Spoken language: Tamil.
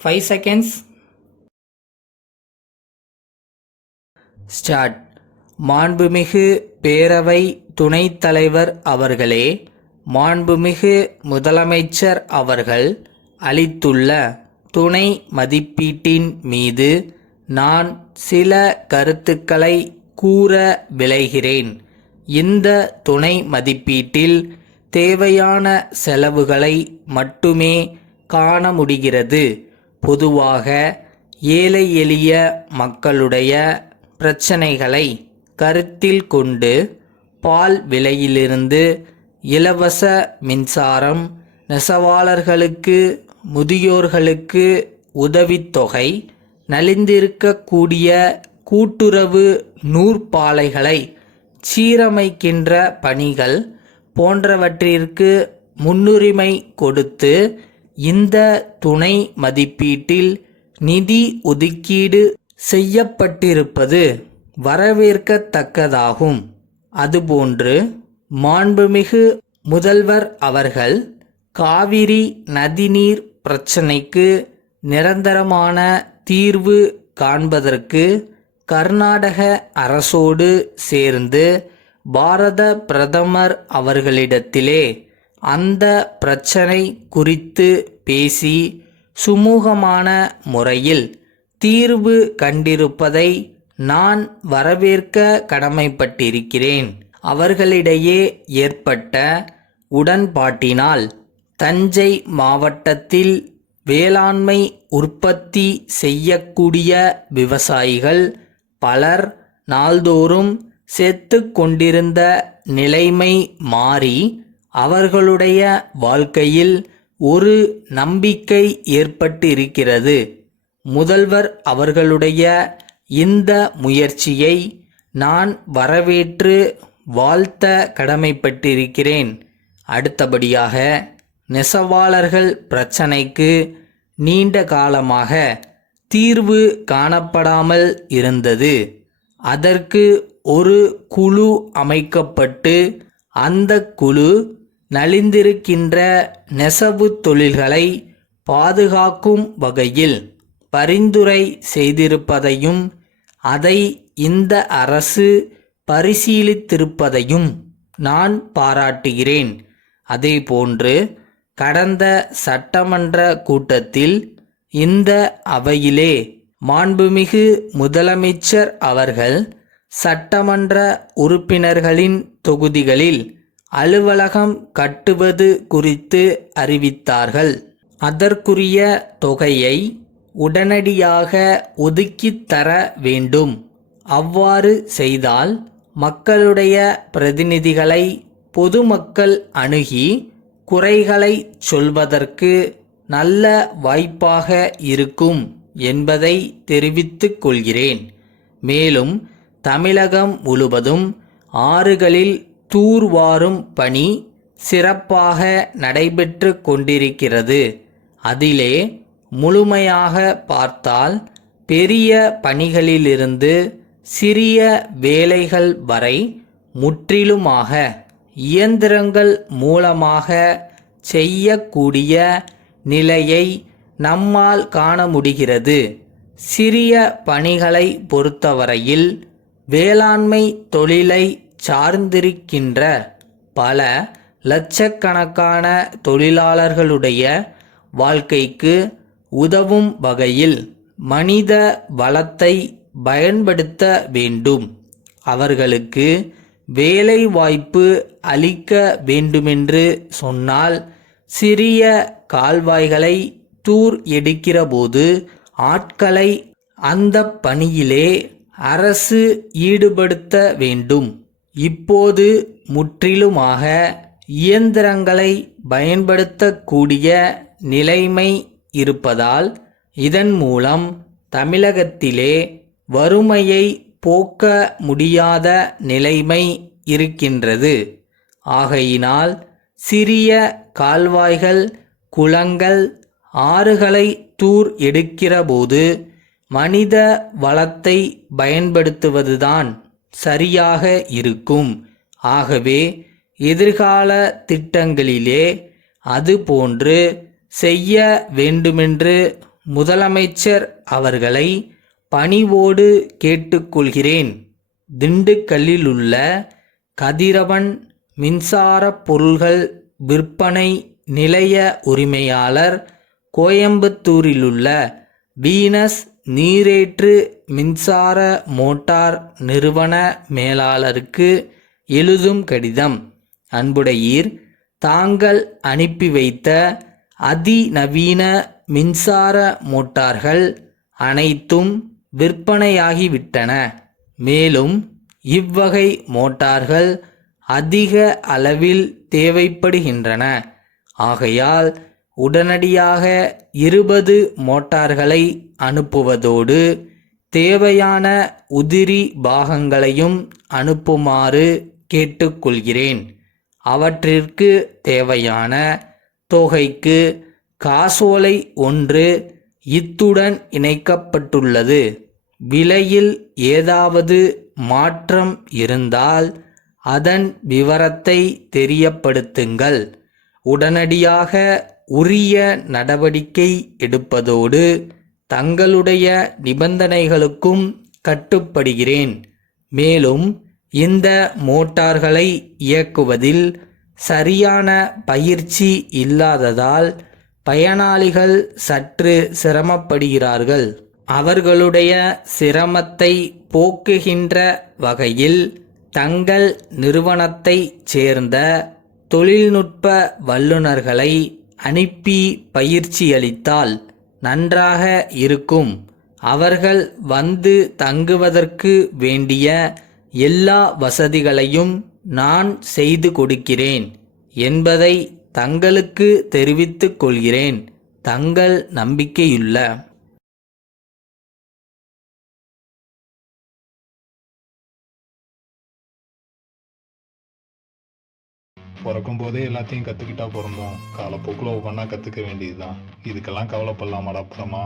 5 seconds. Start. மாண்புமிகு பேரவை துணைத் தலைவர் அவர்களே, மாண்புமிகு முதலமைச்சர் அவர்கள் அளித்துள்ள துணை மதிப்பீட்டின் மீது நான் சில கருத்துக்களை கூற விளைகிறேன். இந்த துணை மதிப்பீட்டில் தேவையான செலவுகளை மட்டுமே காண முடிகிறது. பொதுவாக ஏழை எளிய மக்களுடைய பிரச்சனைகளை கருத்தில் கொண்டு பால் விலையிலிருந்து இலவச மின்சாரம், நெசவாளர்களுக்கு, முதியோர்களுக்கு உதவித்தொகை, நலிந்திருக்கக்கூடிய கூட்டுறவு நூற்பாலைகளை சீரமைக்கின்ற பணிகள் போன்றவற்றிற்கு முன்னுரிமை கொடுத்து இந்த துணை மதிப்பீட்டில் நிதி ஒதுக்கீடு செய்யப்பட்டிருப்பது வரவேற்கத்தக்கதாகும். அதுபோன்று மாண்புமிகு முதல்வர் அவர்கள் காவிரி நதிநீர் பிரச்சினைக்கு நிரந்தரமான தீர்வு காண்பதற்கு கர்நாடக அரசோடு சேர்ந்து பாரத பிரதமர் அவர்களிடத்திலே அந்த பிரச்சனை குறித்து பேசி சுமூகமான முறையில் தீர்வு கண்டிருப்பதை நான் வரவேற்க கடமைப்பட்டிருக்கிறேன். அவர்களிடையே ஏற்பட்ட உடன்பாட்டினால் தஞ்சை மாவட்டத்தில் வேளாண்மை உற்பத்தி செய்யக்கூடிய விவசாயிகள் பலர் நாள்தோறும் செத்து கொண்டிருந்த நிலைமை மாறி அவர்களுடைய வாழ்க்கையில் ஒரு நம்பிக்கை ஏற்பட்டிருக்கிறது. முதல்வர் அவர்களுடைய இந்த முயற்சியை நான் வரவேற்று வாழ்த்த கடமைப்பட்டிருக்கிறேன். அடுத்தபடியாக நெசவாளர்கள் பிரச்சனைக்கு நீண்ட காலமாக தீர்வு காணப்படாமல் இருந்தது. அதற்கு ஒரு குழு அமைக்கப்பட்டு அந்த குழு நலிந்திருக்கின்ற நெசவு தொழில்களை பாதுகாக்கும் வகையில் பரிந்துரை செய்திருப்பதையும் அதை இந்த அரசு பரிசீலித்திருப்பதையும் நான் பாராட்டுகிறேன். அதேபோன்று கடந்த சட்டமன்ற கூட்டத்தில் இந்த அவையிலே மாண்புமிகு முதலமைச்சர் அவர்கள் சட்டமன்ற உறுப்பினர்களின் தொகுதிகளில் அலுவலகம் கட்டுவது குறித்து அறிவித்தார்கள். அதற்குரிய தொகையை உடனடியாக ஒதுக்கித் தர வேண்டும். அவ்வாறு செய்தால் மக்களுடைய பிரதிநிதிகளை பொதுமக்கள் அணுகி குறைகளை சொல்வதற்கு நல்ல வாய்ப்பாக இருக்கும் என்பதை தெரிவித்துக் கொள்கிறேன். மேலும் தமிழகம் முழுவதும் ஆறுகளில் தூர்வாரும் பணி சிறப்பாக நடைபெற்று கொண்டிருக்கிறது. அதிலே முழுமையாக பார்த்தால் பெரிய பணிகளிலிருந்து சிறிய வேலைகள் வரை முற்றிலுமாக இயந்திரங்கள் மூலமாக செய்யக்கூடிய நிலையை நம்மால் காண முடிகிறது. சிறிய பணிகளை பொறுத்தவரையில் வேளாண்மை தொழிலை சார்ந்திருக்கின்ற பல லட்சக்கணக்கான தொழிலாளர்களுடைய வாழ்க்கைக்கு உதவும் வகையில் மனித வளத்தை பயன்படுத்த வேண்டும். அவர்களுக்கு வேலை வாய்ப்பு அளிக்க வேண்டுமென்று சொன்னால் சிறிய கால்வாய்களை தூர் எடுக்கிறபோது ஆட்களை அந்த பணியிலே அரசு ஈடுபடுத்த வேண்டும். இப்போது முற்றிலுமாக இயந்திரங்களை பயன்படுத்தக்கூடிய நிலைமை இருப்பதால் இதன் மூலம் தமிழகத்திலே வறுமையை போக்க முடியாத நிலைமை இருக்கின்றது. ஆகையினால் சிறிய கால்வாய்கள், குளங்கள், ஆறுகளை தூர் எடுக்கிறபோது மனித வளத்தை பயன்படுத்துவதுதான் சரியாக இருக்கும். ஆகவே எதிர்கால திட்டங்களிலே அதுபோன்று செய்ய வேண்டுமென்று முதலமைச்சர் அவர்களை பணிவோடு கேட்டுக்கொள்கிறேன். திண்டுக்கல்லில் உள்ள கதிரவன் மின்சார பொருள்கள் விற்பனை நிலைய உரிமையாளர், கோயம்புத்தூரிலுள்ள வீனஸ் நீரேற்று மின்சார மோட்டார் நிறுவன மேலாளருக்கு எழுதும் கடிதம். அன்புடையீர், தாங்கள் அனுப்பி வைத்த அதிநவீன மின்சார மோட்டார்கள் அனைத்தும் விற்பனையாகிவிட்டன. மேலும் இவ்வகை மோட்டார்கள் அதிக அளவில் தேவைப்படுகின்றன. ஆகையால் உடனடியாக 20 மோட்டார்களை அனுப்புவதோடு தேவையான உதிரி பாகங்களையும் அனுப்புமாறு கேட்டுக்கொள்கிறேன். அவற்றிற்கு தேவையான தொகைக்கு காசோலை ஒன்று இத்துடன் இணைக்கப்பட்டுள்ளது. விலையில் ஏதாவது மாற்றம் இருந்தால் அதன் விவரத்தை தெரியப்படுத்துங்கள். உடனடியாக உரிய நடவடிக்கை எடுப்பதோடு தங்களுடைய நிபந்தனைகளுக்கும் கட்டுப்படுகிறேன். மேலும் இந்த மோட்டார்களை இயக்குவதில் சரியான பயிற்சி இல்லாததால் பயனாளிகள் சற்று சிரமப்படுகிறார்கள். அவர்களுடைய சிரமத்தை போக்குகின்ற வகையில் தங்கள் நிறுவனத்தைச் சேர்ந்த தொழில்நுட்ப வல்லுநர்களை அனுப்பி பயிற்சியளித்தால் நன்றாக இருக்கும். அவர்கள் வந்து தங்குவதற்கு வேண்டிய எல்லா வசதிகளையும் நான் செய்து கொடுக்கிறேன் என்பதை தங்களுக்கு தெரிவித்துக் கொள்கிறேன். தங்கள் நம்பிக்கையுள்ள பிறக்கும் போதே எல்லாத்தையும் கற்றுக்கிட்டா பிறந்தோம். காலப்போக்கில் ஒவ்வொன்றா கற்றுக்க வேண்டியதுதான். இதுக்கெல்லாம் கவலைப்படலாமாடா அப்புறமா?